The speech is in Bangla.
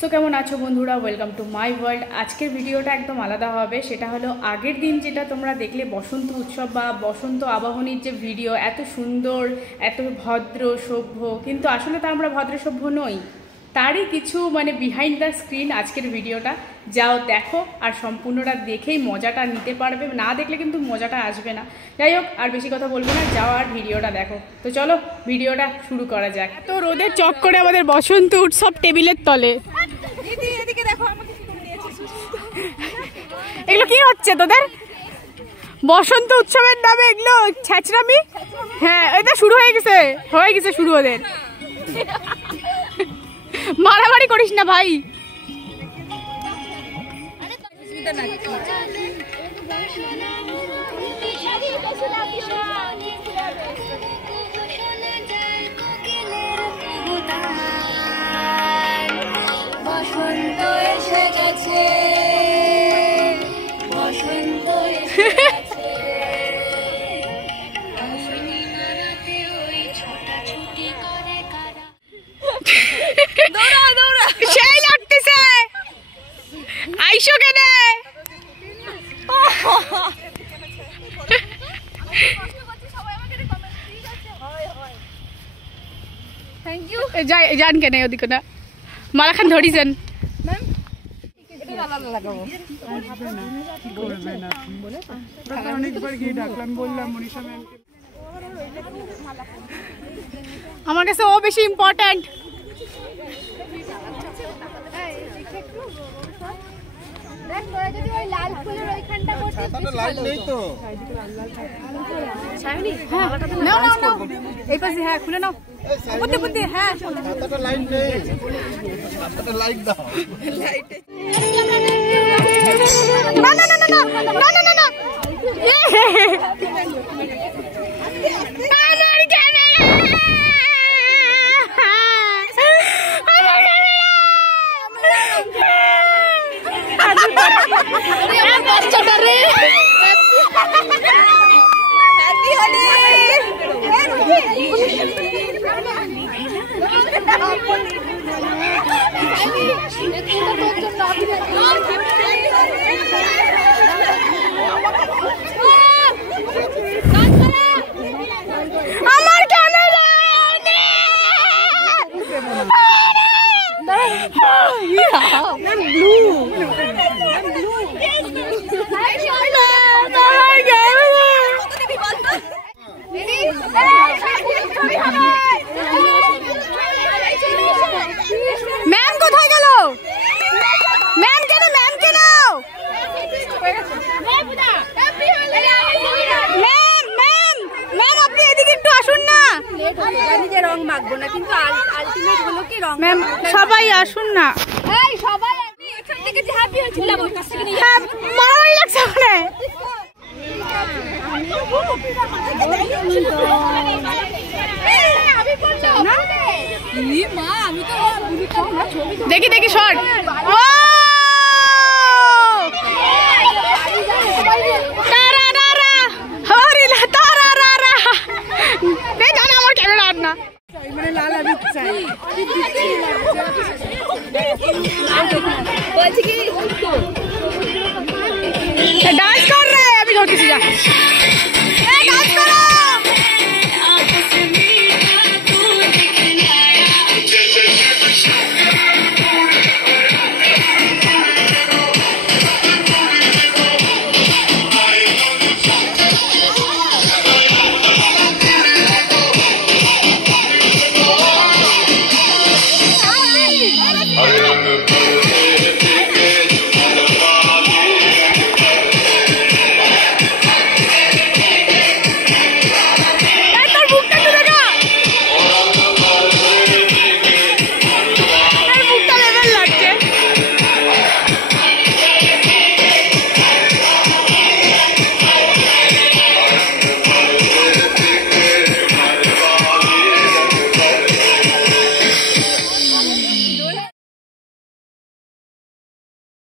সো কেমন আছো বন্ধুরা, ওয়েলকাম টু মাই ওয়ার্ল্ড। আজকের ভিডিওটা একদম আলাদা হবে। সেটা হলো আগের দিন যেটা তোমরা দেখলে বসন্ত উৎসব বা বসন্ত আবাহনীর যে ভিডিও, এত সুন্দর, এত ভদ্র সভ্য, কিন্তু আসলে তো আমরা ভদ্র সভ্য নই। তারই কিছু বিহাইন্ড দ্য স্ক্রিন আজকের ভিডিওটা। যাও দেখো, আর সম্পূর্ণটা দেখেই মজাটা নিতে পারবে, না দেখলে কিন্তু মজাটা আসবে না। যাই হোক, আর বেশি কথা বলবো না, যাও আর ভিডিওটা দেখো। তো চলো ভিডিওটা শুরু করা যাক। তো রোদের চক করে আমাদের বসন্ত উৎসব টেবিলের তলে। এগুলো কি হচ্ছে তোদের? বসন্ত উৎসবের নামে এগুলো ছ্যাঁচড়ামি। হ্যাঁ, এটা শুরু হয়ে গেছে শুরু ওদের। মারামারি করিস না ভাই। বসন্ত এসে গেছে, বসন্ত এসে গেছে। ছোটাছুটি করে কারা, দৌড়া দৌড়া সেই লাগতেছে। আইসো কেন? Thank you. জান কেন ওদিকে না মালাখান ধরিছেন। আমার কাছে ও বেশি ইম্পর্টেন্ট। এই পাশে হ্যাঁ খুলে নাও। বুদ্ধি বুদ্ধি হ্যাঁ না না না না না না না না না আমার ক্যামেরা ম্যাম কোথায় গেল? ম্যাম কেন? ম্যাম কেন? ম্যাম আপনি এদিকে একটু আসুন না। নিজে রং মাখবো না, কিন্তু আলটিমেট হলো কি রং। ম্যাম সবাই আসুন না। এই সবাই আমি এখান থেকে যে হ্যাপি হয়েছিলাম ওর কাছ থেকে নিয়ে মারামারি লাগছে ওখানে। দেখি দেখি শর্ট। ও আমার ক্যামেরা আর না ডান্স কর রে। আমি ধরতেছি যা।